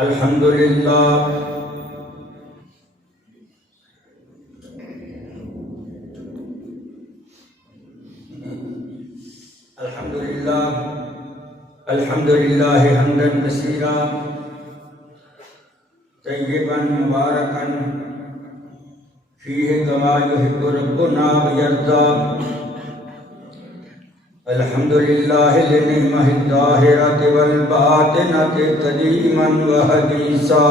الحمد لله الحمد لله الحمد لله حمدا كثيرا طيبا مباركا فيه كما يحب ربنا ويرضى. الحمد لله لنعمه الظاهرة والباطنة قديما وحديثا،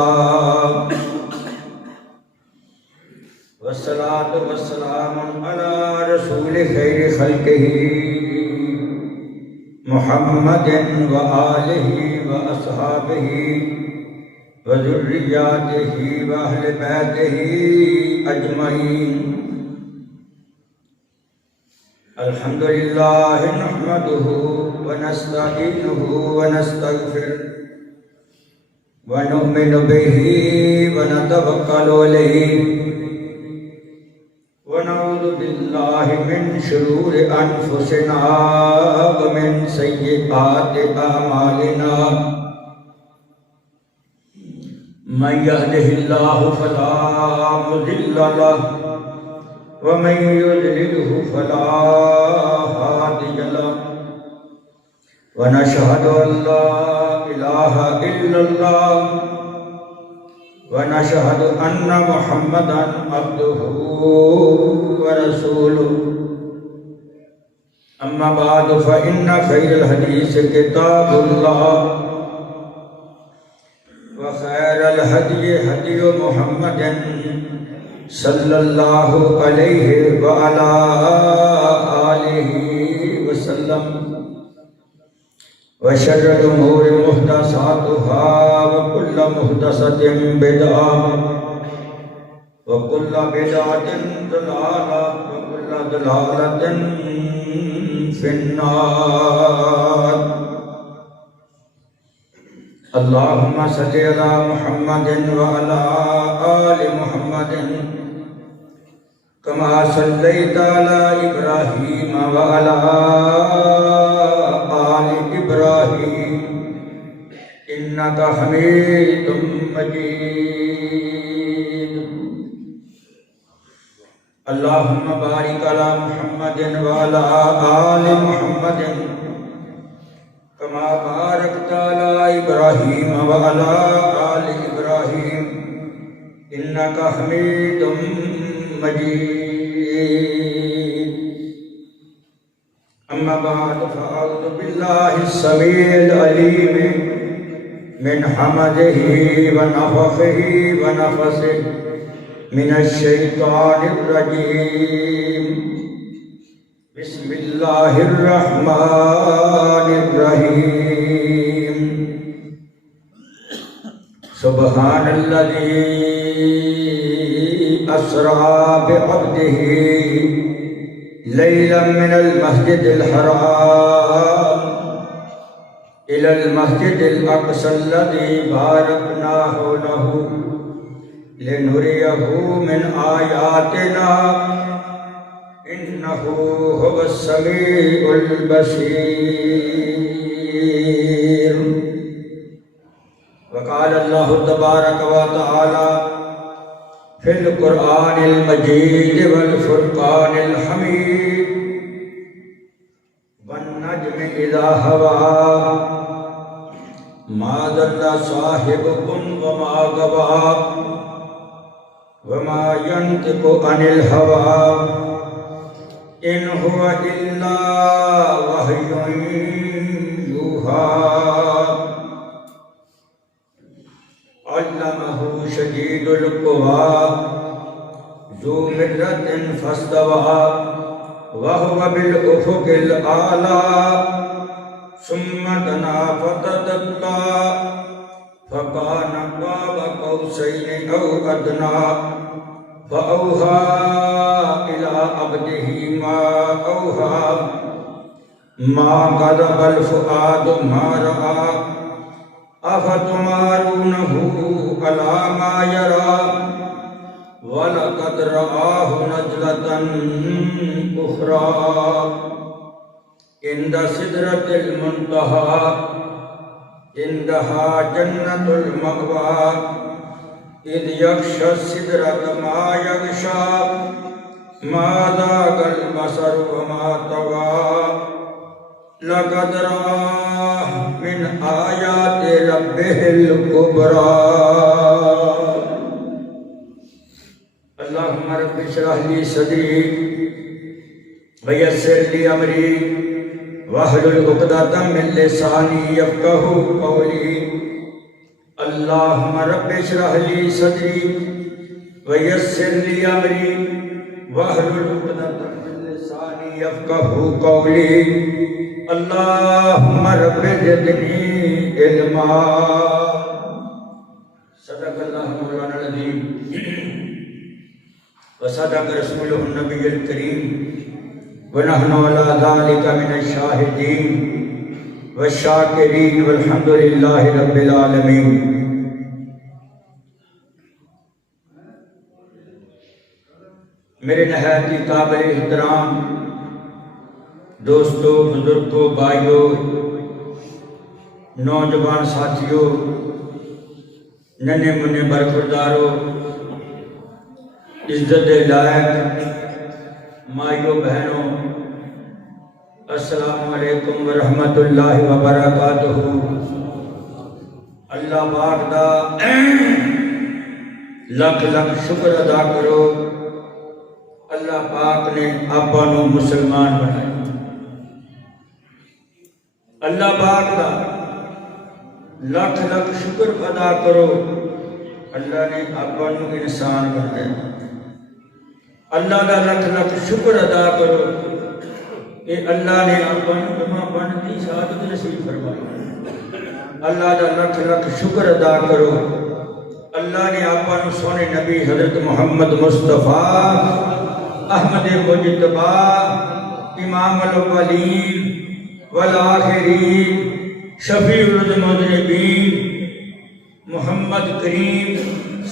والصلاة والسلام على رسول خير خلقه محمد وآله وأصحابه وذرياته وأهل بيته أجمعين. الحمد لله نحمده ونستعينه ونستغفره ونؤمن به ونتوكل عليه ونعوذ بالله من شرور أنفسنا ومن سيئات أعمالنا. من يهده الله فلا مضل له ومن يضلله فلا هادي له. ونشهد أن لا إله إلا الله ونشهد أن محمدا عبده ورسوله. أما بعد فإن خير الحديث كتاب الله وخير الهدي هدي محمد صلى الله عليه وعلى آله وسلم. وشر الأمور محدثاتها وكل محدثة بدعة وكل بدعة ضلالة وكل ضلالة في النار. اللهم صل على محمد وعلى آل محمد كما صليت على إبراهيم وعلى آل إبراهيم إنك حميد مجيد. اللهم بارك على محمد وعلى آل محمد كما باركت على إبراهيم وعلى آل إبراهيم إنك حميد مجيد. أما بعد فأعوذ بالله السميع العليم من حمده ونفخه ونفثه من الشيطان الرجيم. بسم الله الرحمن الرحيم. سبحان الذي أسرى بعبده ليلا من المسجد الحرام إلى المسجد الأقصى الذي باركنا حوله لنريه من آياتنا إنه هو السميع البصير. وقال الله تبارك وتعالى في القرآن المجيد والفرقان الحميد: والنجم إذا هوى ما ضل صاحبكم وما غوى وما ينطق عن الهوى إن هو إلا وحي يوحى. علمه شديد القوى ذو مرة فاستوى وهو بالأفق الأعلى ثم دنا فتدلى فكان قاب قوسين أو أدنى فأوحى إلى عبده ما أوحى. ما كذب الفؤاد ما رأى أفتمارونه على ما يرى ولقد رآه نزلة أخرى عند سدرة المنتهى عندها جنة المأوى إذ يغشى السدرة ما يغشى ما ذاق البصر وما طغى لقد رأى من آيات ربه الكبرى اللهم رب اشرح لي صدري ويسر لي أمري واحلل عقدة من لساني يفقهوا قولي اللهم رب اشرح لي صدري ويسر لي أمري واحلل عقدة من لساني يفقهوا قولي اللهم رب زدني علما صدق الله مولانا العظيم وصدق رسوله النبي الكريم ونحن على ذلك من الشاهدين والشاكرين والحمد لله رب العالمين میرے نہایت ہی قابل احترام دوستوں، بزرگوں، بھائیوں، نوجوان ساتھیوں، ننے منے برخورداروں، عزت لائق مائیوں بہنوں، السلام علیکم ورحمت اللہ وبرکاتہ۔ اللہ پاک دا لکھ لکھ شکر ادا کرو، اللہ پاک نے آپا نو مسلمان بنائے۔ اللہ پاک دا لکھ لکھ شکر ادا کرو، اللہ نے آپا نو انسان بنایا۔ اللہ دا لکھ لکھ شکر ادا کرو کہ اللہ نے آپا نو جمع بن کی سعادت نصیب فرمائی۔ اللہ دا لکھ لکھ شکر ادا کرو، اللہ نے آپا نو سونے نبی حضرت محمد مصطفیٰ احمد مجتبی امام الاولین والآخرین شفیع المذنبین محمد کریم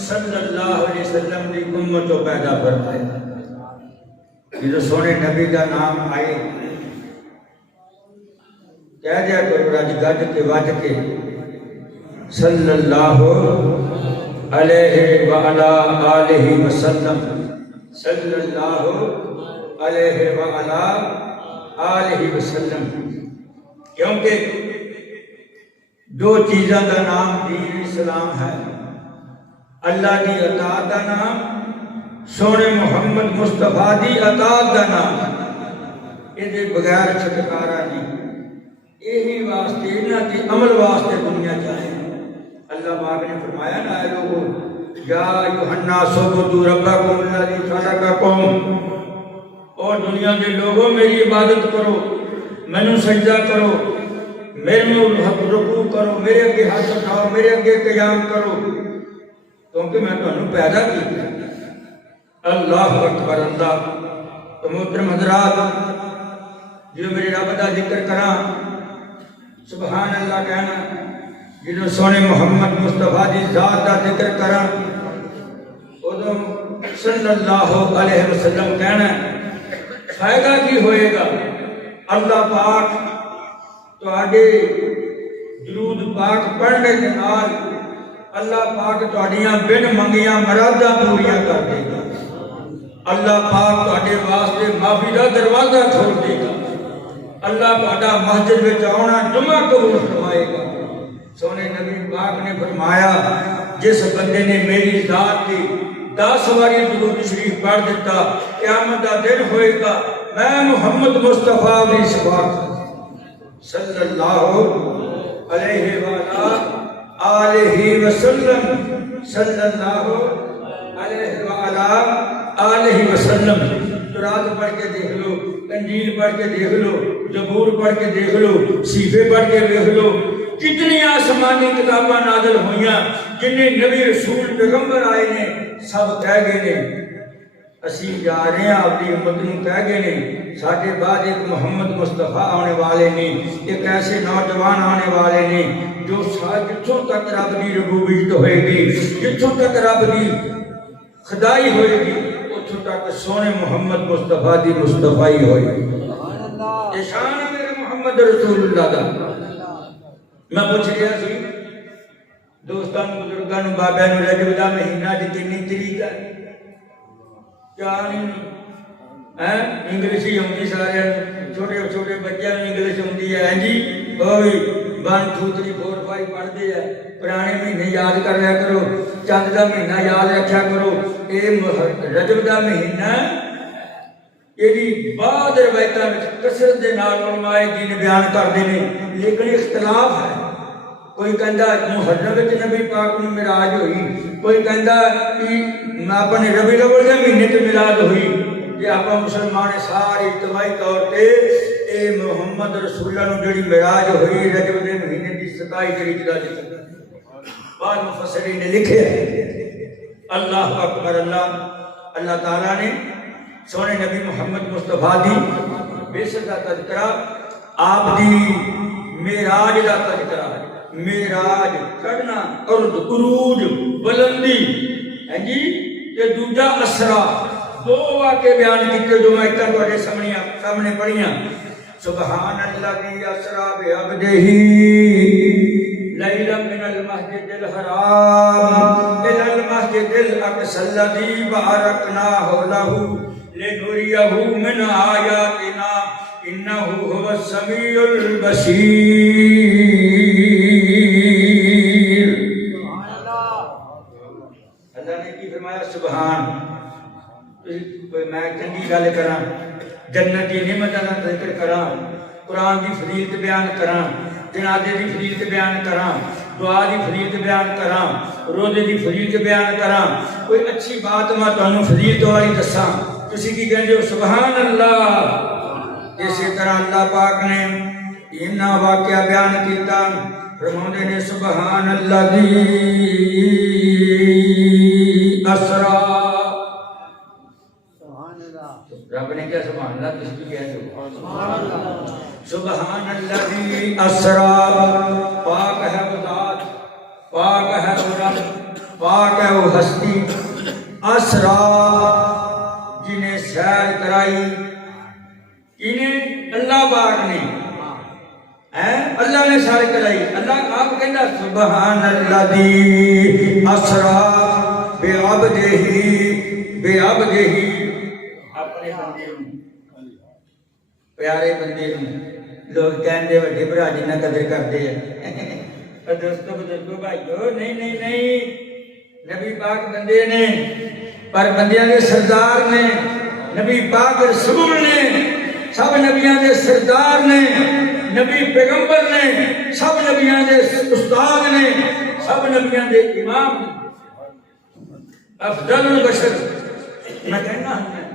صلی اللہ علیہ وسلم دی امت کو پیدا فرمایا۔ یہ سونے نبی کا نام آئے کہہ دیا کرو رج گج کے وج کے صلی اللہ علیہ وعلا آلہ وسلم، صلی اللہ علیہ وعلا آلہ وسلم، کیونکہ دو چیزاں کا نام دین اسلام ہے، اللہ دی اطاعت کا نام، سونے محمد مصطفیٰ دی اطاعت کا نام، یہ بغیر چھٹکارا نہیں، یہی واسطے انہاں دی عمل واسطے دنیا چاہے۔ اللہ پاک نے فرمایا نا اے لوگو یا ایھا الناس اعبدوا ربکم الذی خلقکم، اور دنیا کے لوگوں میری عبادت کرو، مینوں سجدہ کرو، میرے رکوع کرو، میرے اگے ہاتھ اٹھاؤ، میرے اگے قیام کرو، کیونکہ میں تمہیں پیدا کیا۔ اللہ اکبر اللہ۔ تو محترم حضرات، جو میرے رب دا ذکر کراں سبحان اللہ کہنا، جو سونے محمد مصطفیٰ دی ذات دا ذکر کراں ادو صلی اللہ علیہ وسلم کہنا، فائدہ کی ہوئے گا؟ اللہ پاک تو آگے درود پاک پڑھنے کے نال اللہ پاک تو آڈیاں بن منگیاں مرادہ پوریاں کر دے گا۔ اللہ پاک تو آڈے واسطے معافی دا دروازہ کھول دے گا۔ اللہ پاک مسجد میں آنا جمعہ قبول فرمائے گا۔ سونے نبی پاک نے فرمایا جس بندے نے میری ذات کی 10 باری درود شریف پڑھ دیتا، قیامت دا دن ہوئے گا میں محمد مصطفیٰ کی شفاعت صلی اللہ علیہ وآلہ وسلم، صلی اللہ علیہ وآلہ وسلم۔ تورات پڑھ کے دیکھ لو، انجیل پڑھ کے دیکھ لو، زبور پڑھ کے دیکھ لو، صحیفے پڑھ کے دیکھ لو، کتنی آسمانی کتاباں نازل ہوئیاں، جنہیں نبی رسول پیغمبر آئے نے سب کہہ گئے نے اسی جا رہے ہیں اپنی امت نوں کہہ گئے نے ساڈے بعد ایک محمد مصطفیٰ آنے والے نے، ایک ایسے نوجوان آنے والے نے جو جتھوں تک رب دی ربوبیت ہوئے گی، جتھوں تک رب دی خدائی ہوئے گی، اتھوں تک سونے محمد مصطفیٰ دی مصطفیٰ ہوئے گی۔ یہ شان ہے میرے محمد رسول اللہ دا۔ میں پوچھ رہا سی دوستاں بزرگاں بابیاں نوں رجب دا مہینہ دی کتنی تاریخ ہے؟ کیا نہیں انگلش ہی ہوندی سارے چھوٹے چھوٹے بچیاں نوں انگلش ہوندی ہے جی اوئے 1 2 3 4 5 پڑھدے ہیں پرانے مہینے یاد کر لیا کرو چند دا مہینہ یاد رکھیا کرو اے رجب دا مہینہ یہ بعد روایتاں وچ کثرت دے نال علماء دین بیان کردے نے لیکن اختلاف ہے کوئی کہندا محرم وچ نبی پاک نوں معراج ہوئی کوئی کہندا کہ اپنے ربیع الاول دے مہینے تے معراج ہوئی یہ آپ مسلمان سارے اجتماعی طور تے اے محمد رسول اللہ نوں جڑی معراج ہوئی رجب دے مہینے دی 27 تاریخ دا بعد مفسرین نے لکھے اللہ اکبر اللہ تعالیٰ نے سونے نبی محمد مصطفیٰ دی بیست دا تذکرہ آپ دی معراج دا تذکرہ معراج چڑھنا عروج بلندی ہے جی یہ دوجا اسرا دو واقعے بیان کیتے جو میں تواڈے سامنے پڑھیاں سبحان الذی اسرا بعبدہ لیلا من المسجد الحرام الى المسجد الاقصى الذي باركنا حوله لنريه من آياتنا انه هو السميع البصير اللہ نے کی فرمایا سبحان میں چنگی گل کراں جنت دی نعمتاں دا ذکر کراں قرآن دی فضیلت بیان کراں جنازے دی فضیلت بیان کراں دعا دی فضیلت بیان کراں روزے دی فضیلت بیان کراں کوئی اچھی بات میں تانوں فضیلت والی دساں تسی کی کہندے ہو سبحان اللہ اسی طرح اللہ پاک نے انہاں واقعہ بیان کیتا فرماندے نے سبحان الذی اسرا رب نے کیا سبحان اللہ تس بھی کہہ دو سبحان الذی اسرا پاک ہے وہ ذات پاک ہے وہ رب پاک ہے وہ ہستی اسرا جنہیں سیر کرائی انہیں اللہ پاک نے اللہ نے سیر کرائی اللہ آپ کہنا سبحان الذی اسرا بعبدہ اپنے بندے پیارے بندے لوگ کہندے وڈے بھرا جنہ قدر کرتے ہیں اور دوستو بزرگو بھائیو نہیں نبی پاک بندے نے پر بندیاں دے سردار نے نبی پاک رسول نے سب نبیاں دے سردار نے نبی پیغمبر نے سب نبیاں دے استاد نے سب نبیاں دے امام افضل البشر میں کہنا ہوں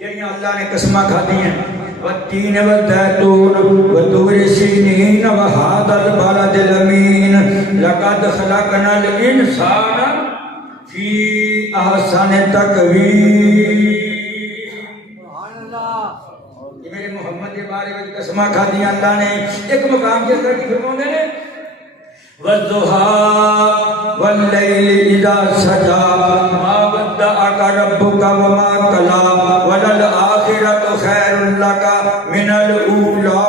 جہاں اللہ نے قسمہ کھا دی ہیں والتین والزیتون وطور سینین وہذا البلد الامین لقد خلقنا الانسان فی احسن تقویم یہ میرے محمد کے بارے میں قسمہ کھا دی اللہ نے ایک مقام کے اندر کی فرماؤں گے والضحى والليل إذا سجى ما ودعك ربك وما قلى وللآخرة خير لك من الأولى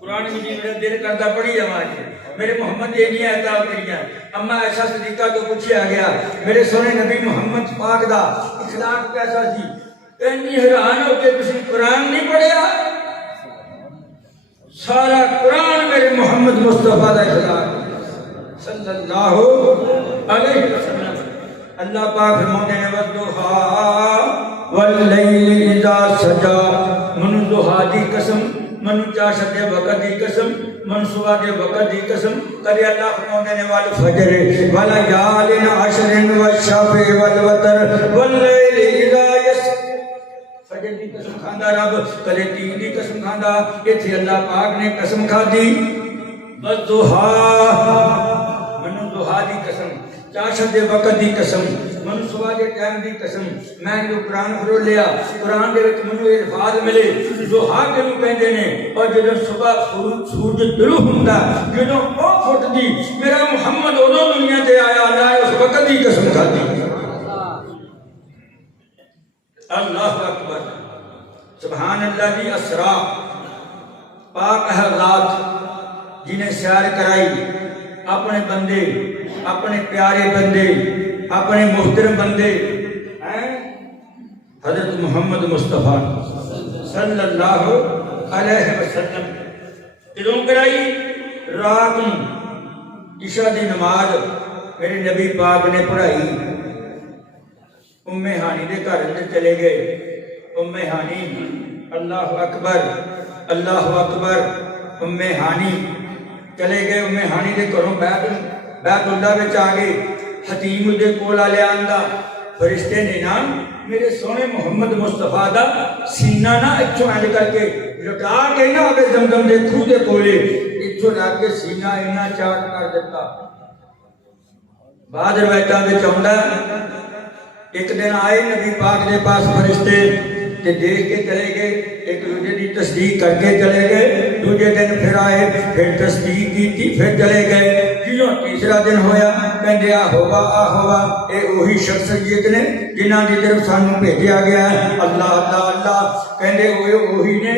قرآن مجید میں دل کرتا پڑھی آواز میرے محمد یہ نہیں آتا کریاں اما ایسا صدیقہ کو پوچھا گیا میرے سونے نبی محمد پاک دا اخلاق کیسا تھی اتنی حیران ہو کے کسی قرآن نہیں پڑھیا سارا قرآن میرے محمد مصطفیٰ دا اخلاق صلی اللہ علیہ وسلم اللہ پاک فرماتے ہیں والضحى واللیل اذا سجا من ضحى دی قسم من چاشت دے وقت دی قسم من صبح دے وقت دی قسم کرے اللہ فرماتے ہیں والفجر وليال عشر والشفع والوتر واللیل اذا یسر فجر دی قسم کھاندا رب کلے تین دی قسم کھاندا ایتھے اللہ پاک نے قسم کھا دی والضحى من ضحى دی قسم چاشت دے وقت دی قسم من صبح دے ٹائم دی قسم میں جو قرآن پڑھ لیا قرآن دے وچ منو الفاظ ملے ضحیٰ کیوں کہندے نے اور جدوں صبح سورج طلوع ہوندا جدوں او پھٹدی میرا محمد اودوں دنیا تے آیا اللہ نے اس وقت دی قسم کھادی اللہ اکبر سبحان اللہ دی اسرا پاک ہے ذات جنہیں سیر کرائی اپنے بندے، اپنے پیارے بندے، اپنے محترم بندے حضرت محمد مصطفیٰ صلی اللہ علیہ وسلم کدوں کرائی؟ رات عشاء دی نماز میرے نبی پاک نے پڑھائی، ام ہانی دے گھر اندر چلے گئے، ام ہانی اللہ اکبر اللہ اکبر، ام ہانی چلے گئے، ام ہانی دے گھروں بیت اللہ وچ آ گئے، حتیم دے کولا لے آندا، فرشتے نے نا میرے سونے محمد مصطفیٰ دا سینہ نا اچھو اینج کر کے لٹا کے نا آبے زمزم دے کھو دے کولے اچھو لا کے سینہ اینا چاٹ کر دیتا۔ بعد روایتاں وچ آندا ایک دن آئے نبی پاک دے پاس فرشتے تے دیکھ کے چلے گئے، ایک دوسرے دی تصدیق کر کے چلے گئے، دوسرے دن پھر آئے، پھر تصدیق کی پھر چلے گئے، کیوں تیسرا دن ہویا کہندے آ ہوا اے وہی شخصیت نے جنہاں دی طرف سانوں بھیجا گیا ہے، اللہ اللہ اللہ کہندے وہی نے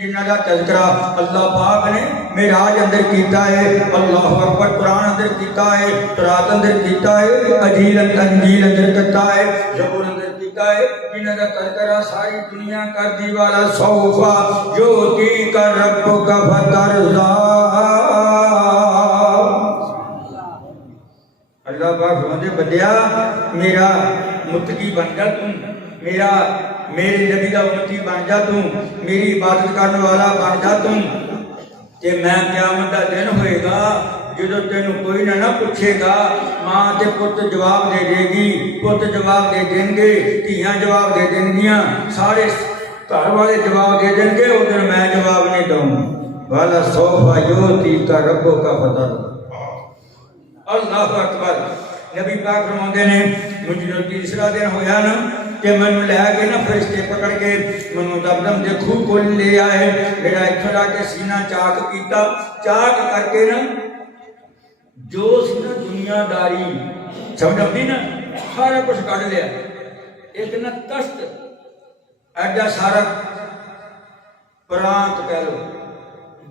جنہاں دا تذکرہ اللہ پاک نے معراج اندر کیتا ہے، اللہ اکبر قرآن اندر کیتا ہے، تورات اندر کیتا ہے، انجیل اندر کیتا ہے، زبور اندر کیتا ہے، جنہاں دا تذکرہ ساری دنیا کر دی والا سوفا یوتی کا ربک فترضا۔ اللہ پاک فرماتے بندیا میرا متقی بن جا تم، میرے نبی دا امتی بن جا تم، میری عبادت کرنے والا بن جا تم، تے میں قیامت دا دن ہوئے گا جدو تینوں کوئی نہ پوچھے گا، ماں تے پت جواب دے دے گی، پت جواب دے دیں گے، دھیاں جواب دے دیں گیاں، سارے گھر والے جواب دے دیں گے، اس دن میں جواب نہیں دوں والا سوفا یوتی کا ربو کا فتح۔ اللہ اکبر۔ نبی پاک فرماتے نے مجھے جو تیسرا دن ہویا نا کہ منو لے کے نا فرشتے پکڑ کے منو دم دے کھو کو لے آئے، میرا اتھوں لا کے سینہ چاک کیتا، چاک کر کے نا جو سینہ دنیا داری سمجھ آتی نا سارا کچھ کٹ لیا، ایک نا تشت ایڈا سارا پرانت کہہ لو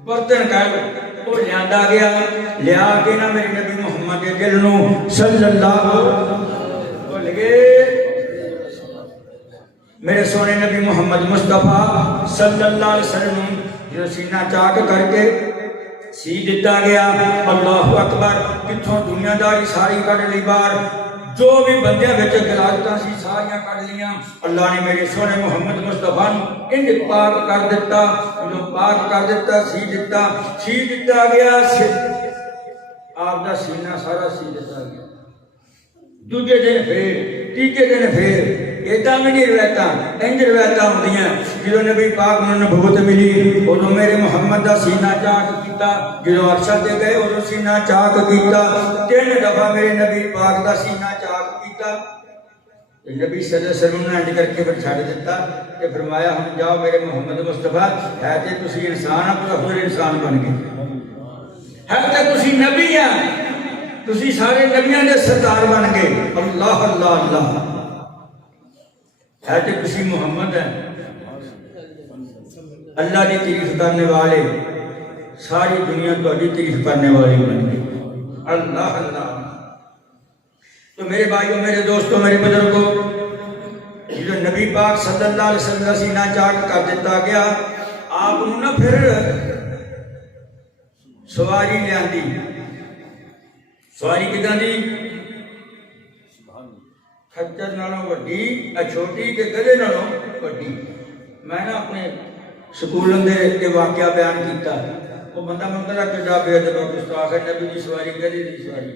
برتن کہہ لو وہ لیاندا گیا، لیا کے نا میرے نبی محمد کے دل نو صلی اللہ بول گئے میرے سونے نبی محمد مصطفیٰ صلی اللہ علیہ وسلم جو سینہ چاک کر کے سی دیتا گیا، اللہ اکبر، کتھوں دنیا داری ساری کٹ لی بار، جو بھی بندے وچ گلاجتاں سی ساریاں کٹ لیاں، اللہ نے میرے سونے محمد مصطفیٰ انج پاک کر دیتا، جو پاک کر دیتا سی دیتا گیا، آپ دا سینہ سارا سی دیتا گیا۔ دوجے دن پھر تیجے دن پھر ایداں بھی نہیں روایتاں انج روایتاں ہوندیاں، جدوں نبی پاک نوں نبوت ملی ادوں میرے محمد دا سینہ چاک کیتا، جدوں عرش تے گئے ادوں سینہ چاک کیتا، 3 دفعہ میرے نبی پاک دا سینہ چاک کیتا، نبی صلی اللہ علیہ وسلم نے انج کر کے پھر چھڈ دیتا کہ فرمایا ہن جاؤ میرے محمد مصطفیٰ، ہے تے تسی انسان تو افضل انسان بن گئے، ہے تے تسی نبی ہیں، تسی سارے نبیاں دے سردار بن گئے، اللہ اللہ اللہ، ہے تے تسی محمد ہیں، اللہ کی تعریف کرنے والے، ساری دنیا تہاڈی تعریف کرنے والی بن گئی، اللہ اللہ۔ تو میرے بھائیوں، میرے دوستوں، میرے بزرگوں، جو نبی پاک صلی اللہ علیہ وسلم کا سینہ چاک کر دیتا گیا، آپ نو نا پھر سواری لے آندی، سواری کداں دی؟ کھچر نالوں وڈی، چھوٹی تے گدھے نالوں وڈی۔ میں نا اپنے سکول اندر واقعہ بیان کیتا، وہ بندہ منگتا کڈا بے ادب گستاخ ہے، نبی دی سواری گدھے دی سواری،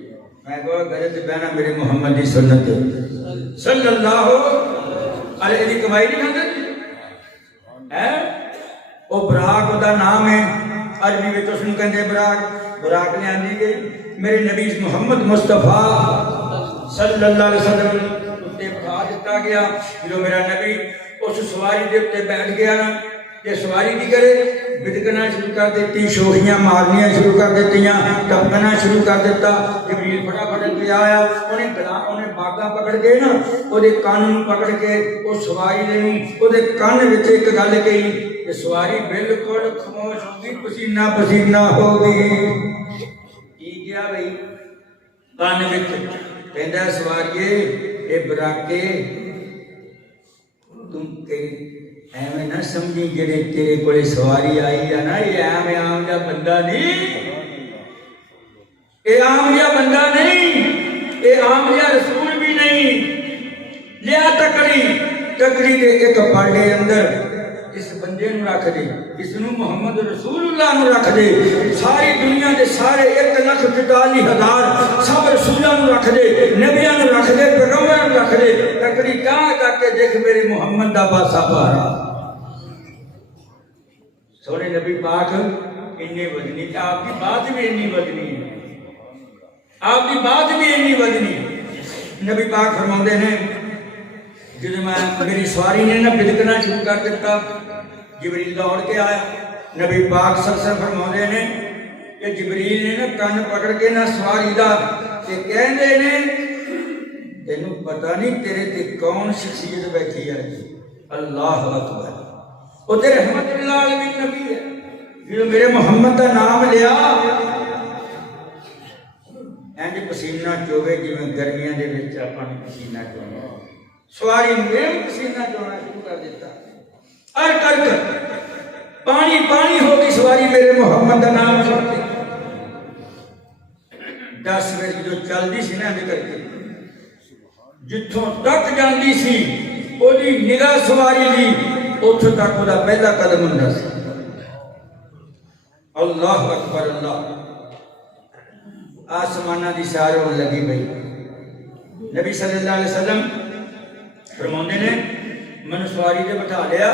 میں کہا گدھے تے بہنا میرے محمد دی سنت صلی اللہ علیہ دی کمائی نہیں کھاندے ہے، وہ براق دا نام ہے، عربی میں تو سن کہندے براق نے آندی گئی، میرے نبی محمد مصطفیٰ صلی اللہ علیہ وسلم اتنے بٹھا دیتا گیا، جو میرا نبی اس سواری دے اتنے بیٹھ گیا نا، یہ سواری کی کرے بدکنا شروع کر دیتی، شوخیاں مارنیاں شروع کر دیتیاں، ٹپکنا شروع کر دیتا، جبریل فٹافٹ لے آیا، انہیں باغاں پکڑ کے نا وہ کان پکڑ کے وہ سواری دے وہ کان وچ ایک گل کہی، کہ سواری بالکل خاموش ہوگی، پسینہ پسینہ ہوگی. کی کیا بھائی کان وچ کہندا سواریے اے براکے تم ایویں نہ سمجھی جڑے تیرے کولے سواری آئی ہے نا یہ ایویں عام جا بندہ نہیں، یہ عام جا بندہ نہیں، یہ عام جا رسول بھی نہیں. لیا تکڑی دے ایک پاڑے اندر اس بندے نو رکھ دے، اس نو محمد رسول اللہ نو رکھ دے، ساری دنیا دے سارے 1,44,000 سب رسولاں نو رکھ دے، نبیاں نو رکھ دے، پیغمبراں نو رکھ دے، تکڑی کہاں تک کے دیکھ میرے محمد دا پاسا پارا. سونے نبی پاک اتنے وزنی، آپ کی بات بھی اتنی وزنی ہے، آپ کی بات بھی اتنی وزنی. نبی پاک فرماتے ہیں جب میری سواری نے نہ بدکنا شروع کر دیتا، جبریل دوڑ کے آیا. نبی پاک صلی اللہ علیہ وسلم فرماتے ہیں کہ جبریل نے نہ کن پکڑ کے نہ سواری دا کہ کہندے نے تینوں پتہ نہیں تیرے تے کون شخصیت بیٹھی ہے. اللہ اکبر، وہ تیرے رحمت اللہ عالمین نبی ہے. جو میرے محمد کا نام لیا اینج پسینہ چوے جویں گرمیاں دے وچ اپاں پسینہ چونا، سواری میں پسینہ چونا شروع کر دیتا. کر پانی پانی ہو گئی سواری میرے محمد کا نام سن کے. 10 بجے جو چلدی سی نا کر کے جتھوں تک جاندی سی اودی نگاہ سواری دی اتھوں تک وہ پہلا قدم ہوندا سی. اللہ اکبر اللہ. آسمانہ دی سار ہون لگی بھئی. نبی صلی اللہ علیہ وسلم فرماندے نے میں سواری دے بٹھا لیا،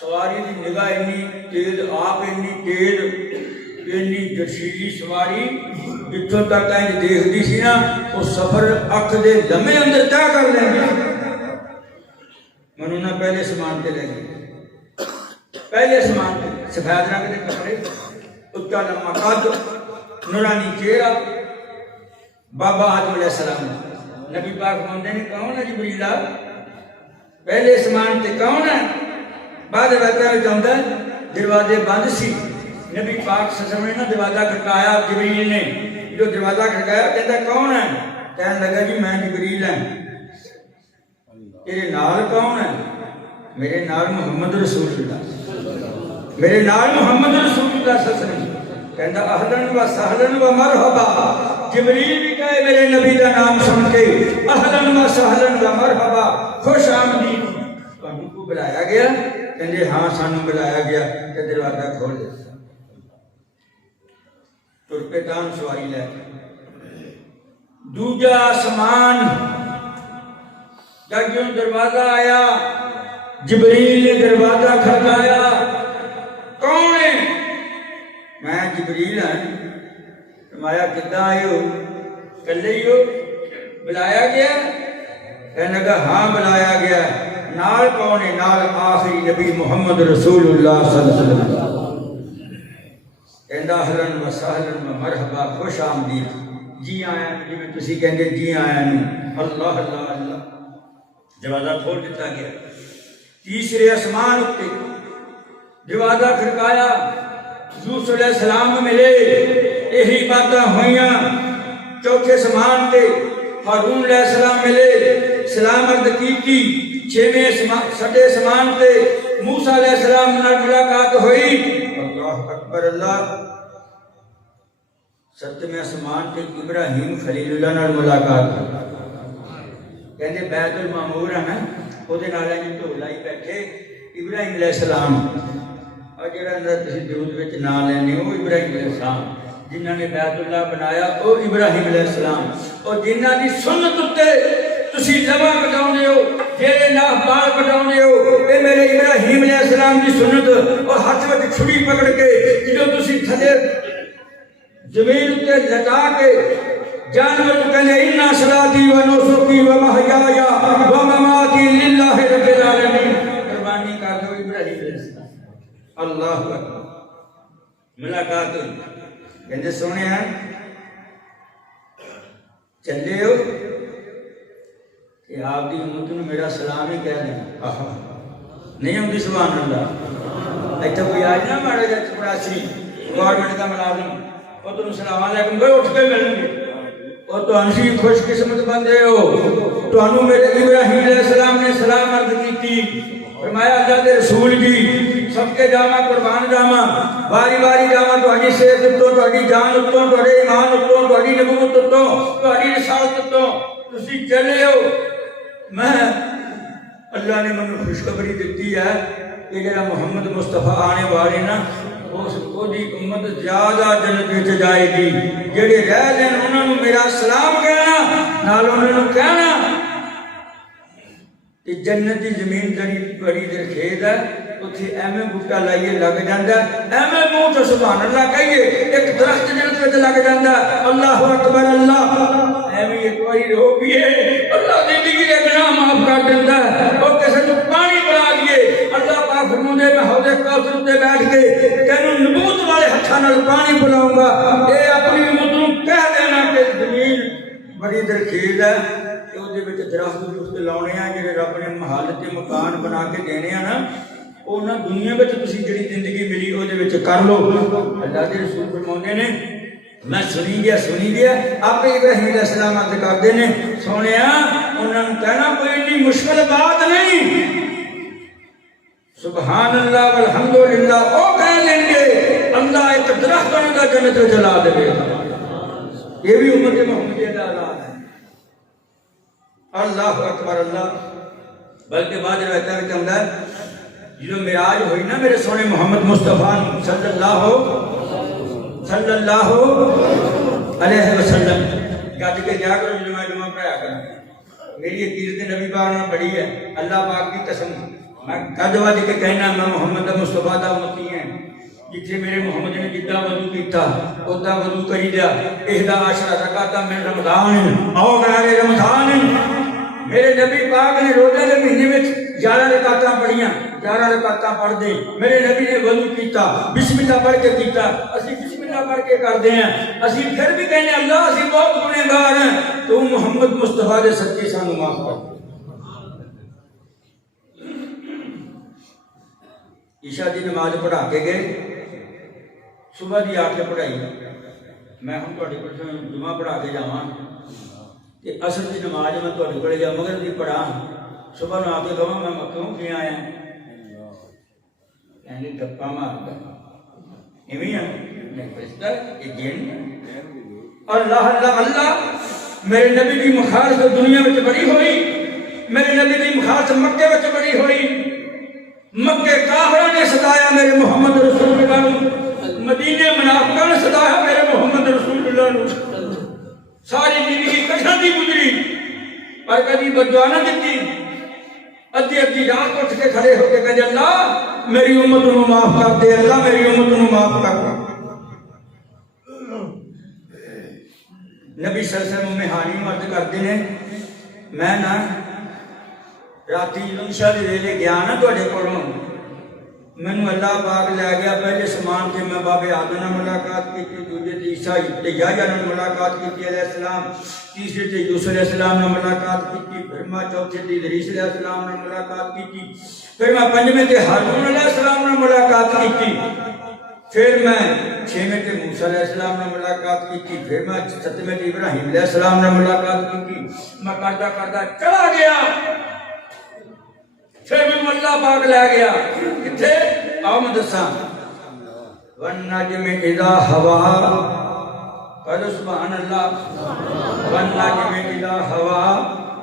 سواری دی نگاہ اتنی تیز، آپ اتنی تیز، اتنی جرشیلی سواری جتھوں تک اینج دیکھدی سی نا وہ سفر اکھ دے لمحے اندر طے کر لینگی. منوں نہ پہلے سمان تے لے گئے، پہلے سمان تے سفید رنگ دے کپڑے، اچا لمبا قد، نورانی چہرہ، بابا آدم علیہ السلام. نبی پاک فرماندے نے کون ہے جبریل؟ پہلے سمان تے کون ہے؟ بعد وقت جاندہ دروازے بند سی. نبی پاک صلی اللہ علیہ وسلم نے دروازہ کھٹکایا، جبریل نے جو دروازہ کھٹکایا کہتا کون ہے؟ کہنے لگا جی میں جبریل ہوں. تیرے نال کون ہے؟ میرے نال محمد رسول اللہ، میرے نال محمد رسول اللہ صلی اللہ علیہ وسلم. کہتا اہلن و سہلن و مرحبا. جبریل بھی کہے میرے نبی کا نام سن کے اہلن و سہلن و مرحبا، خوش آمدید. تانوں کو بلایا گیا؟ کہندے ہاں سانوں بلایا گیا. کہ دروازہ کھول دے. تر پہ دان سواری لے کے دوجا آسمان جب جو دروازہ آیا جبریل نے دروازہ کھٹکایا. کون ہے؟ میں جبریل ہوں. فرمایا کدھر آئے ہو؟ کلے ہی ہو؟ بلایا گیا؟ کہنے لگا ہاں بلایا گیا. نال کون ہے؟ نال آخری نبی محمد رسول اللہ صلی اللہ علیہ وسلم. کہندا اہلن و سہلن و مرحبا، خوش آمدید، جی آیا جی میں تسی کہندے جی آیا نہیں. اللہ اللہ اللہ. دروازہ کھول دیتا گیا. تیسرے آسمان اتے دروازہ کھڑکایا، یوسف علیہ السلام ملے، یہی باتاں ہوئیاں. چوتھے آسمان تے ہارون علیہ السلام ملے، سلام عرض کی. چھٹے آسمان تے موسیٰ علیہ السلام نال ملاقات ہوئی. اللہ اکبر اللہ. ستویں آسمان تے ابراہیم خلیل اللہ نال ملاقات ہوئی. کہندے بیت المعمور ہے نا وہ ڈھول لائی بیٹھے ابراہیم علیہ السلام. اور جڑا اندر تسی درود وچ نام لینے وہ ابراہیم علیہ السلام. جنہاں نے بیت اللہ بنایا وہ ابراہیم علیہ السلام. اور جنہاں دی سنت اتے تسی لوا بٹاؤندے ہو، جیڑے ناف بال بٹاؤندے ہو، اے میرے ابراہیم علیہ السلام دی سنت. اور ہاتھ وچ چھری پکڑ کے جدوں تسی تھلے زمین تے لٹا کے جانور کہنے اِنَّا صَلَاتِي وَنُسُكِي وَمَحْيَايَ وَمَمَاتِي لِلَّهِ رَبِّ الْعَالَمِينَ. قربانی کر دو ابراہیم علیہ السلام. اللہ اکبر. ملاقات ہوئی. کہندے سونے ہیں چلے ہو کہ آپ دی امت نے میرا سلام ہی کہہ دیں. نہیں ہوندی سبحان اللہ. اتنے کوئی آج نہ ماڑا جا چپڑاسی گورنمنٹ کا ملازم وہ تم السلام علیکم کوئی اٹھ کے ملیں گے اور تو انسی خوش قسمت بندے ہو تو انو میرے ابراہیم علیہ السلام نے سلام عرض کی تھی فرمایا اللہ دے رسول جی سب کے جامع قربان جامع باری باری جامع تو اڈی صحت تو اڈی جان تو اڈی ایمان تو اڈی نبوت تو اڈی رسالت تو تسی چلے ہو میں اللہ نے منو خوشخبری دیتی ہے کہ جڑا محمد مصطفیٰ آنے والے نا اس کو دی امت زیادہ جنت وچ جائے گی جڑے رہ جن انہاں نوں میرا سلام کہنا نال انہاں نوں کہنا کہ جنت دی زمین بڑی درخیز ہے اتنے ایویں بوٹا لائیے لگ جاتا ہے ایویں منہ چ سبحان اللہ کہیے ایک درخت جنت وچ لگ جاتا ہے اللہ اکبر اللہ ایویں ایک بار رو پیے اللہ زندگی دے گناہ معاف کر دیتا ہے اور کسی کو پانی پلا دیے اللہ پاک فرماتے میں حوض کوثر تے بیٹھ کے تینوں نبوت والے ہتھاں نال پانی پلاؤں گا اے اپنی امت نوں کہہ دینا کہ زمین بڑی درخیز ہے کہ اودے وچ درخت لاؤنے ہیں جڑے رب نے محل تے مکان بنا کے دینے ہیں نا اونا دنیا وچ تسی جڑی زندگی ملی اودے وچ کر لو اللہ دے رسول فرماندے نے میں سنی گیا آپ ابراہیم علیہ السلام عرض کرتے ہیں سونیا انہوں نے کہنا کوئی اتنی مشکل بات نہیں سبحان اللہ والحمدللہ او کہہ لیں گے اللہ ایک درخت ان کا جنت میں جلا دے گا یہ بھی امت محمدیہ کا اعلان ہے اللہ اکبر اللہ بلکہ بعد روایتوں میں کہتا ہے جو معراج ہوئی نا میرے سونے محمد مصطفیٰ صلی اللہ علیہ وسلم کہتے کہ جا کرو جمعہ پڑھایا کرنا میری عقیدت نبی پاک نے پڑھی ہے اللہ پاک کی قسم میں کدوا دے کے کہنا میں محمد مصطفیٰ دا امتی ہیں جتنے میرے محمد نے جدہ وضو کیتا اودا وضو کری دیا احدا عشر رکعت من رمضان او غیر رمضان میرے نبی پاک نے روزے کے مہینے میں 11 رکعتاں پڑھیاں 11 رکعتاں پڑھ دے میرے نبی نے وضو کیتا بسم اللہ پڑھ کے کیتا اسی بسم اللہ پڑھ کے کردے ہیں اسی پھر بھی کہنے اللہ اسی بہت گنہگار ہیں تو محمد مصطفیٰ دے صدقے سانو معاف کر عشاء دی نماز پڑھا کے گئے صبح دی آ کے پڑھائی میں ہم تہاڈے کول جمعہ پڑھا کے جاواں کہ عصر دی نماز میں تہاڈے کول جا مغرب دی پڑھا صبح نو آ کے کہاں میں کیوں کی آیا کہنے گپا مارتا ایویں ہے نہیں پرستر یہ جن اللہ اللہ اللہ میرے نبی کی مخالفت دنیا میں بڑی ہوئی میرے نبی کی مخالفت مکے میں بڑی ہوئی مکے کافروں نے ستایا میرے محمد رسول اللہ مدینے منافقوں نے ستایا میرے محمد رسول اللہ ساری زندگی کٹھا دی گزری پر کبھی بددعا نہ دیتی ادھی رات اٹھ کے کھڑے ہو کے کہے اللہ میری امت کو معاف کر دے اللہ میری امت کو معاف کر دے نبی صلی اللہ علیہ وسلم میں حالی مرد کرتے ہیں میں نا راتی عشاء دے ویلے گیا نا تواڈے کولوں مینوں اللہ پاک لے گیا پہلے سمان تے میں بابے آدم نال ملاقات کی دوسرے تے عیسیٰ تے یحییٰ نال ملاقات کی علیہ السلام تیسرے تے یوسف علیہ السلام نال ملاقات کی پھر میں چوتھے تے ادریس علیہ السلام نال ملاقات کی پھر میں پنجویں تے ہارون علیہ السلام نال ملاقات کی پھر میں چھویں تے موسیٰ علیہ السلام نال ملاقات کی پھر میں ستویں تے ابراہیم علیہ السلام نال ملاقات کی میں کردا کردا چلا گیا پھر میں اللہ پاک لے گیا کتھے آؤ میں دساں والنجم اذا ہوا قد سبحان اللہ والنجم اذا ہوا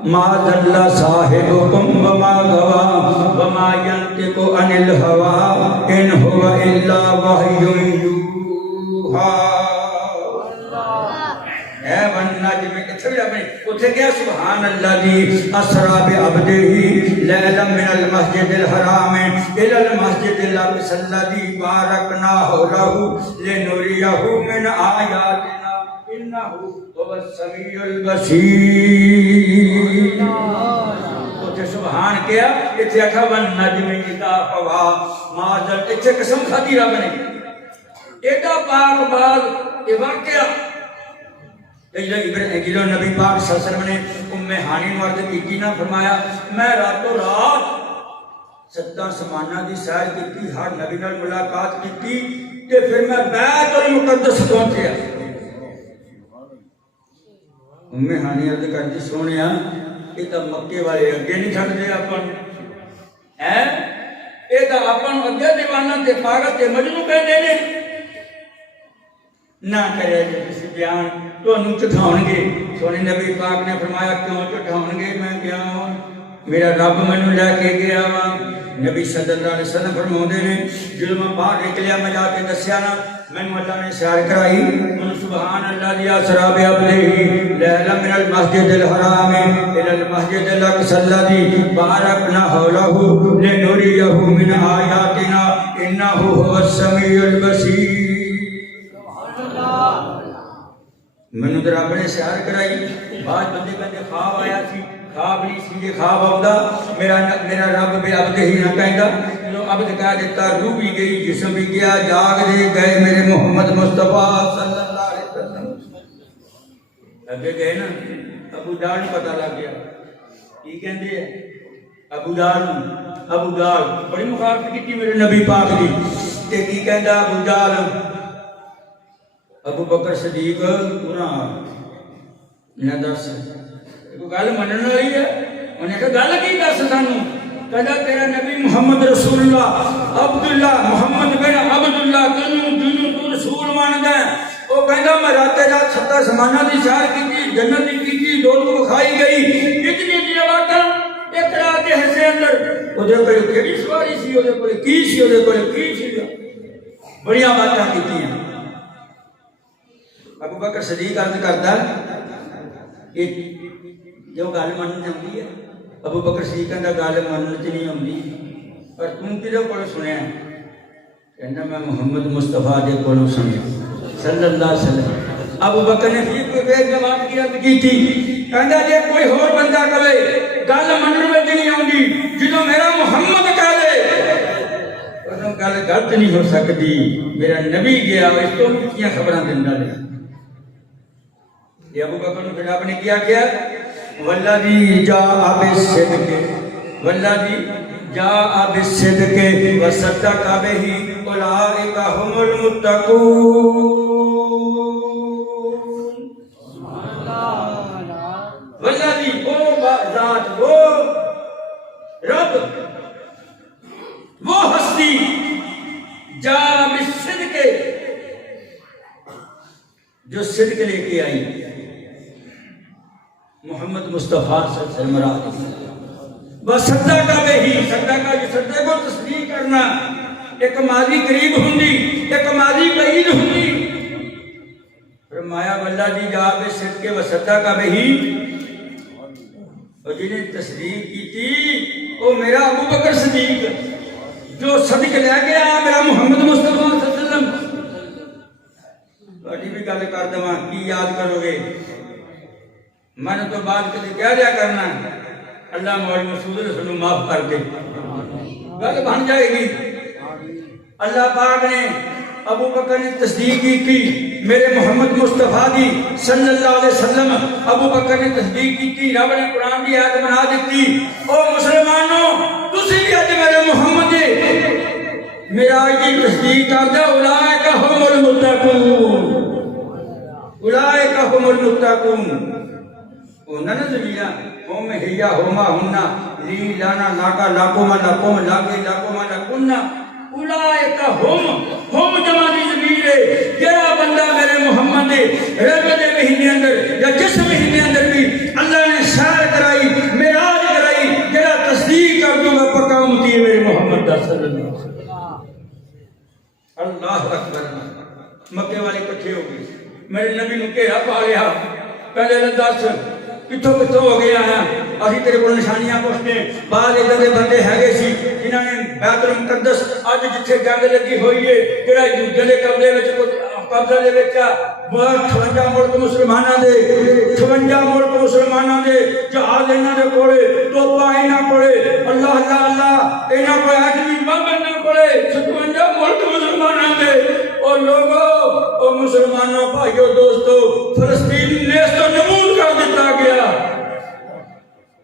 ما ضل صاحبكم وما غوى وما ينطق عن الهوى ان هو الا وحي يوحى اے والنجم کتھے بھی اپنے اتھے کیا سبحان الذی اسرا بعبدہ لیلا من المسجد الحرام الى المسجد الاقصى الذی بارکنا حولہ لنریہ من آیاتنا انہ هو السمیع البصیر اتھے سبحان کیا اتھے اکھا والنجم اذا ہوا ما ضل اتھے قسم کھاتی رب نے ایڈا پاک باز یہ واقعہ جدو نبی پاک صلی اللہ علیہ وسلم نے ام ہانی مرد کی نہ فرمایا میں راتوں رات ستا سمانا دی سیر کی، ہر نبی نال ملاقات کی، تے پھر میں بیت المقدس پہنچیا۔ ام ہانی عرض کرتی سونیا یہ تو مکے والے اگے نہیں چھڈدے اپن ہے، یہ تو اپن اگے دیوانہ تے پاگل تے مجنوں کہندے نے۔ نہ کرے جو کسی بیان تانوں چٹھاؤن گے۔ سونے نبی پاک نے فرمایا کیوں چٹھاؤن گے؟ میں گیا ہوں، میرا رب مینوں لے کے گیا وا۔ نبی صلی اللہ علیہ وسلم فرماؤندے نے جدوں میں باہر نکلیا میں جا کے دسیا نا مینوں اللہ نے سیر کرائی، من سبحان اللہ دیا سراب عبدہ لیلا من المسجد الحرام الى المسجد الاقصى الذي باركنا حوله لنريه من آیاتنا انه هو السمیع البصیر۔ مینوں تے رب نے سیر کرائی، بعد بندے کہندے خواب آیا سی، خواب نہیں سی، یہ خواب آؤندا میرا رب بے عبد ہی نہ کہندا، جو عبد کہہ دیتا، روح بھی گئی، جسم بھی گیا، جاگ دے گئے میرے محمد مصطفیٰ صلی اللہ علیہ وسلم۔ اگے گئے نا ابو جہل نوں پتہ لگ گیا، کی کہندے ہیں ابو جہل بڑی مخالفت کیتی میرے نبی پاک دی، تے کی کہندا ابو جہل ابو بکر صدیق انہاں نے دس کوئی گل منن والی ہے؟ انہیں کہا گل کی دس سانوں؟ کہا تیرا نبی محمد رسول اللہ عبداللہ محمد بن عبداللہ تینوں تو رسول مان گئے۔ وہ کہندا میں راتے رات ستا سمانہ دی سیر کی، جنت دی کی، دولت بکھائی گئی، اتنی دی باتاں ایک رات دے حصے اندر وہ دے کول کیڑی سواری سی، وہ دے کول کی سی، وہ دے کول کی سی، بڑیاں باتاں کیتیاں۔ ابو بکر صدیق عرض کرتا کہ جو گل منن آتی ہے، ابو بکر صدیق کہندا گل منن چ نہیں آتی، پر توں کدے کول سنیا؟ کہندا میں محمد مصطفیٰ دے کولوں سنیا صلی اللہ علیہ وسلم۔ ابو بکر نے پھر کوئی جواب کی عرض کی تھی، کہندا جے کوئی اور بندہ کہے گل منن وچ نہیں آندی، جدوں میرا محمد کہہ دے اودوں گل غلط نہیں ہو سکتی۔ میرا نبی گیا اس تو کیاں خبراں دیندا رہیا۔ یہ ابو بکر نے پھر آپ نے کیا والذی جاء بالصدق والذی جاء بالصدق وصدق بہ اولئک هم المتقون۔ والذی وہ ذات، وہ رب، وہ ہستی جاء بالصدق جو صدق لے کے آئی، محمد مصطفیٰ صلی اللہ علیہ وسلم۔ بس صدقہ بہی، صدقہ جو صدقہ کو تصدیق کرنا، ایک ماضی قریب ہوندی، ایک ماضی بعید ہوندی۔ فرمایا والذی جاء بالصدق وصدق بہی، اور جنہیں تصدیق کی تھی وہ میرا ابو بکر صدیق، جو صدق لے گیا میرا محمد مصطفیٰ صلی اللہ علیہ وسلم۔ بھی گل کر دواں کی یاد کرو گے؟ من تو بعد کدی کہہ دیا کرنا اللہ مولانا مسعود رسول معاف کر کے گل بن جائے گی۔ اللہ پاک نے ابو بکر نے تصدیق کی میرے محمد مصطفیٰ دی صلی اللہ علیہ وسلم۔ ابو بکر نے تصدیق کی، رب نے قرآن کی آیت بنا دیتی، او مسلمانوں تسی بھی اج میرے محمد میراج کی تصدیق کر دو، اولئک هم المتقون، اولئک هم المتقون۔ انہاں نے زمینہ ہم ہیا ہما ہننا لی لانا لاکا لاکوما لاکوم لاکے لاکوما لاکونا، اولئک ہم جمع دی زمین ہے۔ جڑا بندہ میرے محمد رب دے مہینے اندر یا جس مہینے اندر بھی اللہ نے سیر کرائی، معراج کرائی، جڑا تصدیق کر دوں گا پکا امتی ہے میرے محمد صلی اللہ علیہ وسلم۔ اللہ اکبر۔ مکے والے کٹھے ہو گئے، میرے نبی نے گھیرا پا لیا، پہلے دس کتوں کتوں ہو گیا ہے، اسی تیرے کو نشانیاں پوچھتے ہیں۔ بعض ادھر دے بندے ہے سی جنہوں نے بیت المقدس اج جتھے جنگ لگی ہوئی ہے جڑا دوجے قبضے وچ قبضہ دے وچ 58 ملک مسلماناں دے 58 ملک مسلماناں دے جہاز انہاں دے کولے، توپاں انہاں کولے، اللہ اللہ اللہ انہاں کولے، آدمی بم انہاں کولے، 57 ملک مسلماناں دے۔ اور لوگوں او مسلمانوں بھائیو دوستو، فلسطین نیست و نمود کر دیتا گیا،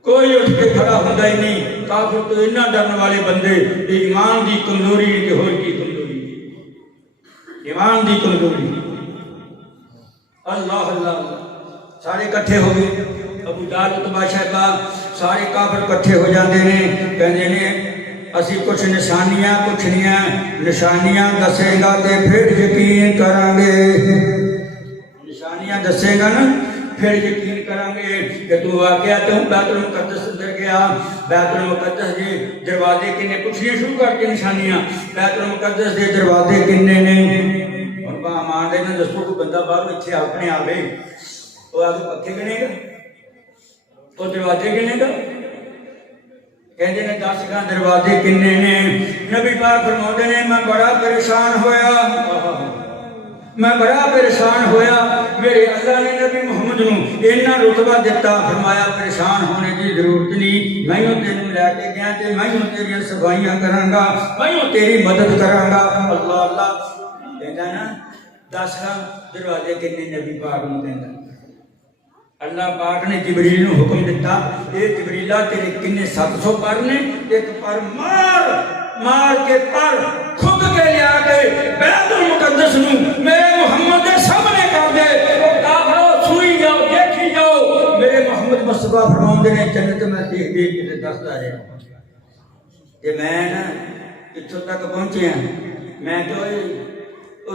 کوئی اٹھ کے کھڑا ہوتا ہی نہیں۔ کافر تو اتنا ڈرنے والے بندے ایمان دی کمزوری ہے کہ اور کی کمزوری ایمان دی کمزوری اللہ اللہ سارے کٹھے ہو گئے ابو جہل اتبا شیبہ سارے کافر کٹھے ہو جاتے ہیں کہتے ہیں اسی کچھ نشانیاں پوچھنیاں نشانیاں دسے گا تے پھر یقین کریں گے نشانیاں دسے گا نا پھر یقین کریں گے کہ تو واقعہ تو بیت المقدس اندر گیا بیت المقدس دے دروازے کنے پوچھنے شروع کر کے نشانیاں بیت المقدس دے دروازے کنے نے ان کا امان دے نا دستوں کو بندہ باہر اتھے اپنے آوے وہ آگے پکھے گنے گا وہ دروازے گنے گا کہتے ہیں 10 کا دروازے کنے نے نبی پاک فرماتے ہیں میں بڑا پریشان ہویا میرے اللہ نے نبی محمد نو اتنا رتبہ دیتا فرمایا پریشان ہونے کی ضرورت نہیں میں تینوں لے کے گیا تے میں تیری صفائیاں کراں گا میں تیری مدد کراں گا اللہ اللہ کہتا نا 10 کا دروازے کنے نبی پاک نو کہندا اللہ پاک نے جبریل نو حکم دیتا اے جبریلہ تیرے کنے 700 پر نے ایک پر مار کے پر کھگ کے لیا کے بیت المقدس نو میرے محمد دے سامنے کر دے کافرو سوئی جاؤ دیکھی جاؤ میرے محمد مصطفیٰ فرماؤں دے نے جنت میں دیکھ کے دستا رہا کہ میں نا اتھوں تک پہنچے ہیں میں تو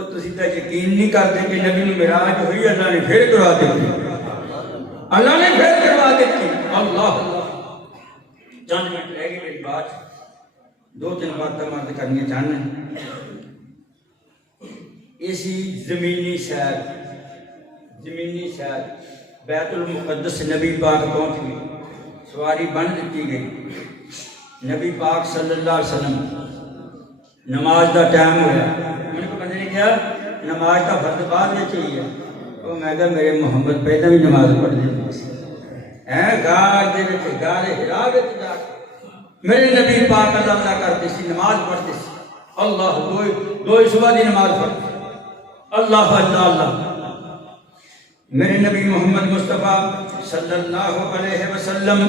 تسی تا یقین نہیں کرتے کہ نبی نو معراج ہوئی اللہ نے پھر کرا دی اللہ نے پھر کروا دیتی اللہ چند منٹ رہ گئی میری بات 2-3 باتیں مرد کرنی چاہنے اسی زمینی سیر بیت المقدس نبی پاک پہنچ گئی سواری بن دیتی گئی نبی پاک صلی اللہ علیہ وسلم نماز دا ٹائم ہویا میں نے کو بندے نے کہا نماز کا فرض بعد میں چاہیے تو میں کہا میرے محمد پہلے بھی نماز پڑھ دے گار دے بیٹھے گارے ہرا بیٹھے جا میرے نبی پاک اللہ کرتے سی نماز پڑھتے سی اللہ دو صبح دی نماز پڑھتے اللہ اللہ اللہ میرے نبی محمد مصطفیٰ صلی اللہ علیہ وسلم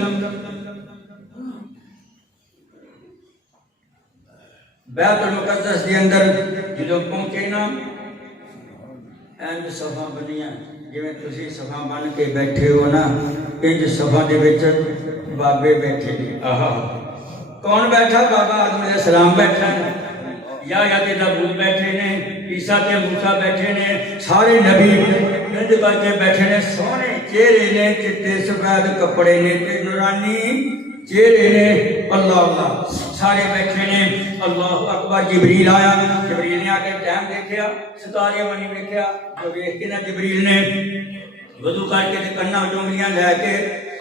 بیت المقدس کے اندر جو پہنچے نا انج صفا بنیاں جویں تسی صفا بن کے بیٹھے ہو نا انج صفا دے وچ بابے بیٹھے نے آہا کون بیٹھا بابا آدم علیہ السلام بیٹھا ہے یا تے داؤد بیٹھے نے عیسیٰ تے موسیٰ بیٹھے نے سارے نبی انج کر کے بیٹھے نے سونے چہرے نے چٹے سفید کپڑے نے تے نورانی چہرے نے اللہ اللہ سارے بیٹھے نے اللہ اکبر جبریل آیا جبریل نے آ کے ٹائم دیکھیا ستارے بنی دیکھیا جو دیکھ کے نا جبریل نے وضو کر کے کنا جونگلیاں لے کے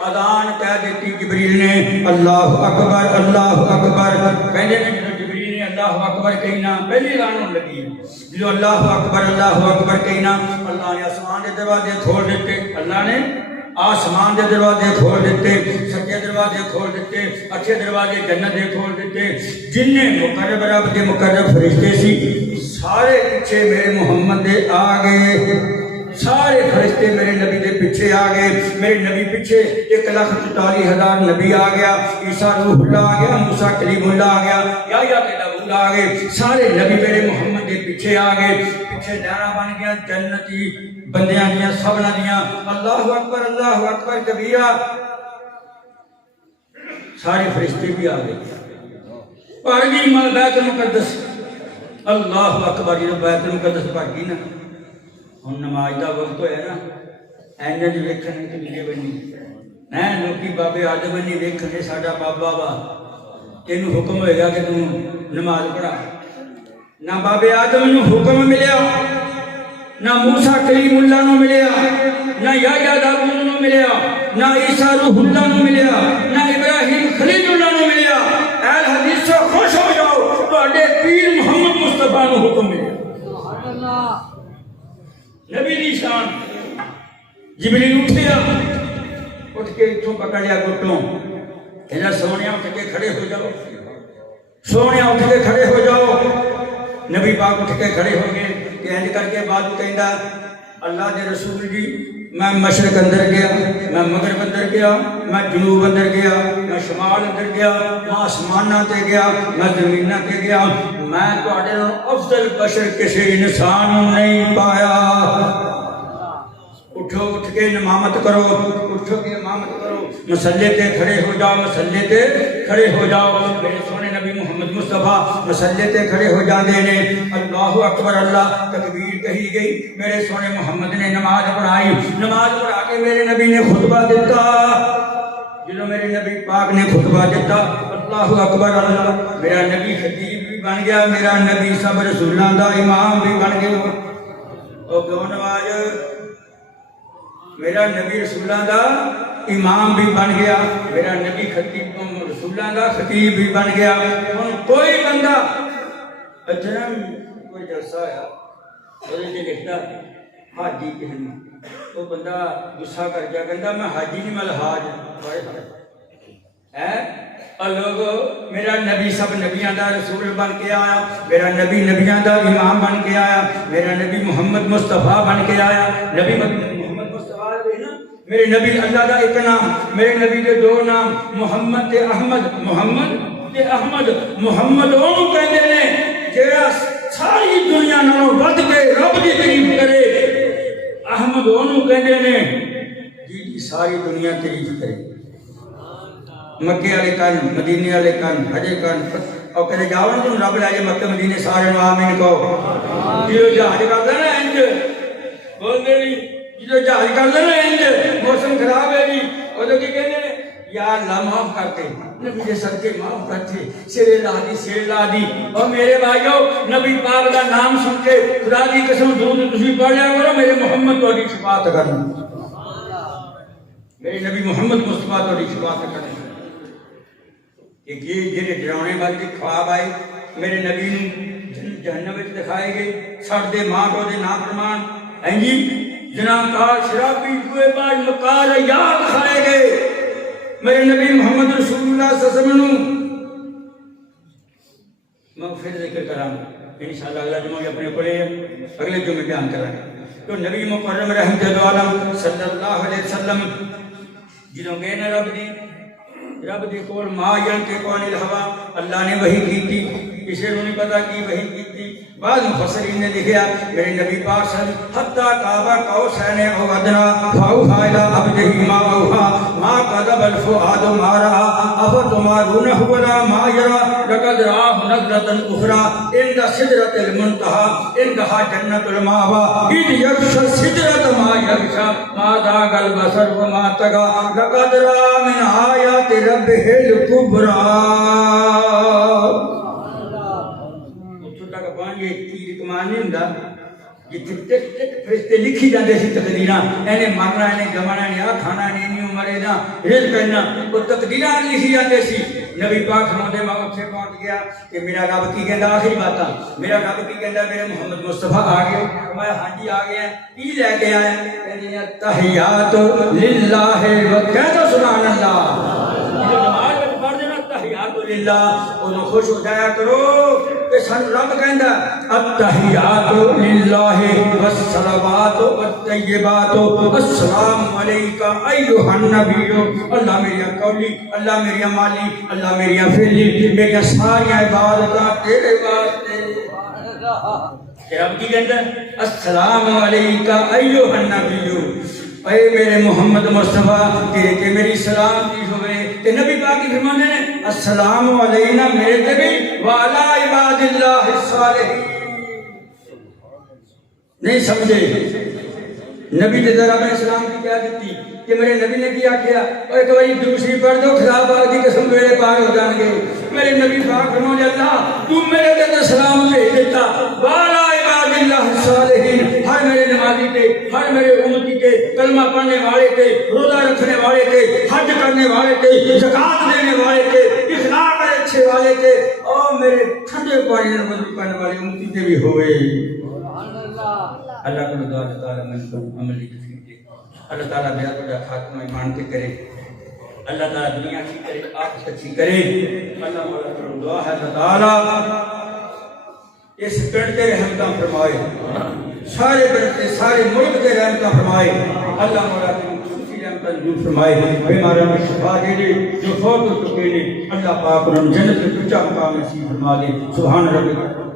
اذان کہہ دیتی جبریل نے اللہ اکبر پہلے نے جبریل نے اللہ اکبر کہنا پہلی اذان ہونے لگی جو اللہ اکبر کہنا اللہ نے آسمان کے دروازے کھول دیتے اللہ نے آسمان دے دروازے کھول دیتے سچے دروازے کھول دیتے اچھے دروازے جنت دے کھول دیتے جنہیں مقرب رب کے مقرب فرشتے سی سارے پیچھے میرے محمد دے آگئے سارے فرشتے میرے نبی دے پیچھے آگئے میرے نبی پیچھے 1,44,000 نبی آگیا عیسیٰ روح اللہ آگیا موسیٰ کلیم اللہ آگیا یا تے داؤد آگئے سارے نبی میرے محمد دے پیچھے آگئے پیچھے لہرا بن گیا جنتی بندیاں دیاں سبنا دیاں اللہ اکبر کبیرہ سارے فرشتے بھی آگئے پڑھ مال بیت المقدس اللہ اکبر یہ بیت المقدس پڑھ گئی نا ہن نماز دا وقت ہویا نا اینج ویکھنے تے ملے بنی لوکی بابے آدم بنی ویکھنے ساڈا بابا وا اینو حکم ہوئے گا کہ تو نماز پڑھا نہ بابے آدم نو حکم ملیا نہ موسیٰ کلیم اللہ نو ملیا نہ یا داؤد نو ملیا نہ عیسیٰ روح اللہ نو ملیا نہ ابراہیم خلیل اللہ نو ملیا اہل حدیث سے خوش ہو جاؤ تواڈے پیر محمد مصطفیٰ نو حکم ملیا سبحان اللہ نبی دی شان جبریل اٹھ کے اتھوں پکڑ لیا گٹوں کہنا سونیا اٹھ کے کھڑے ہو جاؤ سونیا اٹھ کے کھڑے ہو جاؤ نبی پاک اٹھ کے کھڑے ہو گئے کہ انج کر کے بعد کہندا اللہ کے رسول جی میں مشرق اندر گیا، میں مغرب اندر گیا، میں جنوب اندر گیا، میں شمال اندر گیا، میں آسمانہ تے گیا، میں زمینہ تے گیا، میں تواڈے نال افضل بشر کسی انسان نہیں پایا۔ اٹھو، اٹھ کے امامت کرو، اٹھو کے امامت کرو، مسلے تے کھڑے ہو جاؤ، مسلے تے کھڑے ہو جاؤ۔ میرے سونے نبی محمد مصطفیٰ مسلے تے کھڑے ہو جاندے نے، اللہ اکبر، اللہ تکبیر کہی گئی، میرے سونے محمد نے نماز پڑھائی، نماز پڑھا کے میرے نبی نے خطبہ دیتا۔ جنہوں میرے نبی پاک نے خطبہ دیتا، اللہ اکبر اللہ، میرا نبی خطیب بھی بن گیا، میرا نبی سب رسولاں دا امام بھی بن گیا۔ او کیوں نواز، میرا نبی رسولاں دا امام بھی بن گیا، میرا نبی خطیب رسولاں دا خطیب بھی بن گیا۔ ہن کوئی بندہ اچھا کوئی جلسہ آیا وہ لکھتا حاجی کہنا، وہ بندہ غصہ کر گیا، کہتا میں حاجی نہیں میں الحاج ہے۔ اور لوگو میرا نبی سب نبیاں دا رسول بن کے آیا، میرا نبی نبیاں دا امام بن کے آیا، میرا نبی محمد مصطفیٰ بن کے آیا۔ نبی محمد مصطفیٰ میرے نبی اللہ دا ایک نام، میرے نبی دے دو نام، محمد تے احمد، محمد تے احمد۔ محمد اونوں کہندے نے جیڑا ساری دنیا نالوں ود کے رب دی تعریف کرے، احمد اونوں کہندے نے جی ساری دنیا تعریف کرے۔ مکے والے کن، مدینے والے کن، حجے کن، اور کہتے جاؤ نا تم رب لے جائے مکے مدینے سارے نو آمین کہو۔ جی جہاز کرتا نا انج بولتے نہیں، جی جہاز کرتا نا انج موسم خراب ہے جی، وہ تو کی کہتے ہیں یا اللہ معاف کرتے، نبی کے صدقے معاف کرتے، سیرے لا دی سیرے لا دی۔ اور میرے بھائیو نبی پاک کا نام سن کے خدا دی قسم درود تسی پڑھ لیا کرو، میرے محمد تہاڈی شفاعت کرنا، میرے نبی محمد مصطفیٰ تہاڈی شفاعت کرنا۔ ایک یہ جڑے ڈرانے والے خواب آئے میرے نبی نو جہنم وچ دکھائے گئے، سڑدے ماں کو دے نافرمان ہیں جی، جناکار شرابی جوئے باز مکار یاد کھائے گئے۔ میرے نبی محمد رسول اللہ صلی اللہ علیہ وسلم میں پھر ذکر کراں انشاءاللہ اگلا جمعہ میں اپنے پڑھے اگلے جمعے بیان کریں گے۔ تو نبی مکرم رحمت عالم صلی اللہ علیہ وسلم جنہوں گئے نا رب دی کول ما ینطق عن الہوا، اللہ نے وحی کی تھی، کسی نے نہیں پتا کی وحی کی تھی۔ بعض مفسرین نے لکھا میرے نبی پاک صلی اللہ علیہ وسلم حتی قاب قوسین او ادنی فاوحی الی عبدہ ما اوحی ما کذب الفؤاد ما رأى افتمارونہ ولا ما یری لقد رآہ نظرۃ اخری عند سدرۃ المنتہی عندہا جنۃ المأوی اذ یغشی السدرۃ ما یغشی ما ذاق البصر وما طغی لقد رأى من آیات ربہ الکبری۔ یہ تیر کمان نہیں ہوندا جتھے ٹک ٹک فرشتے لکھی جاندے سی تقدیراں، اینے مرنا اینے جمنا اینے آ کھانا اینے اینی عمر دا رزق اینا، وہ تقدیراں لکھی جاندے سی۔ نبی پاک فرماتے میں اتھے پہنچ گیا کہ میرا رب کی کہندا آخری باتاں، میرا رب کی کہندا میرے محمد مصطفیٰ آ گئے، فرمایا ہاں جی آ گئے ہیں، کی لے کے آئے؟ کہندے تحیات للہ و کہہ دو سبحان اللہ۔ تحیات انہوں خوش ہو جایا کرو کہ سن رب کہندا التحیات للہ والصلوات والطیبات السلام علیکہ ایھا النبی۔ اللہ میری قولی، اللہ میری مالی، اللہ میری فعلی، میری ساری عبادتاں تیرے واسطے۔ کہ رب کی کہندا السلام علیکہ ایھا النبی، اے میرے محمد مصطفیٰ تیرے کے میری سلامتی ہوئے۔ کہ نبی پاک کی فرمانے نے السلام علینا میرے تے بھی وعلی عباد اللہ الصالحین۔ نہیں سمجھے نبی تے رب نے اسلام کی کیا دیتی کہ میرے نبی نے کیا کیا؟ اور ایک باری دوسری پڑھ دو خدا پاک کی قسم میرے پار ہو جان گے۔ میرے نبی پاک فرمانے اللہ تو میرے تے سلام بھیج دیتا وعلی عباد اللہ الصالحین، ہر میرے نمازی تے، ہر میرے امتی تے، کلمہ پڑھنے والے تے، روزہ رکھنے والے تے، حج کرنے والے تے، زکات دینے والے تے، اخلاق اچھے والے تے، اور میرے ٹھنڈے پانی میں وضو کرنے والے امتی تے بھی ہوئے۔ اللہ کو دعا تعالیٰ من کو عمل کی توفیق دے، اللہ تعالیٰ میرا بڑا خاتمہ ایمان پہ کرے، اللہ تعالیٰ دنیا کی کرے آخرت اچھی کرے۔ اللہ مولا کرم دعا ہے اللہ تعالیٰ اس پنڈ تے رحمتاں فرمائے، سارے بڑے سارے ملک کے رحمتہ فرمائے اللہ مولا کی خصوصی رحمتہ نزول فرمائے بیماروں میں شفا دے دے جو فوت ہو چکے ہیں اللہ پاک انہوں نے جنت میں اونچا مقام نصیب فرما دے سبحان ربک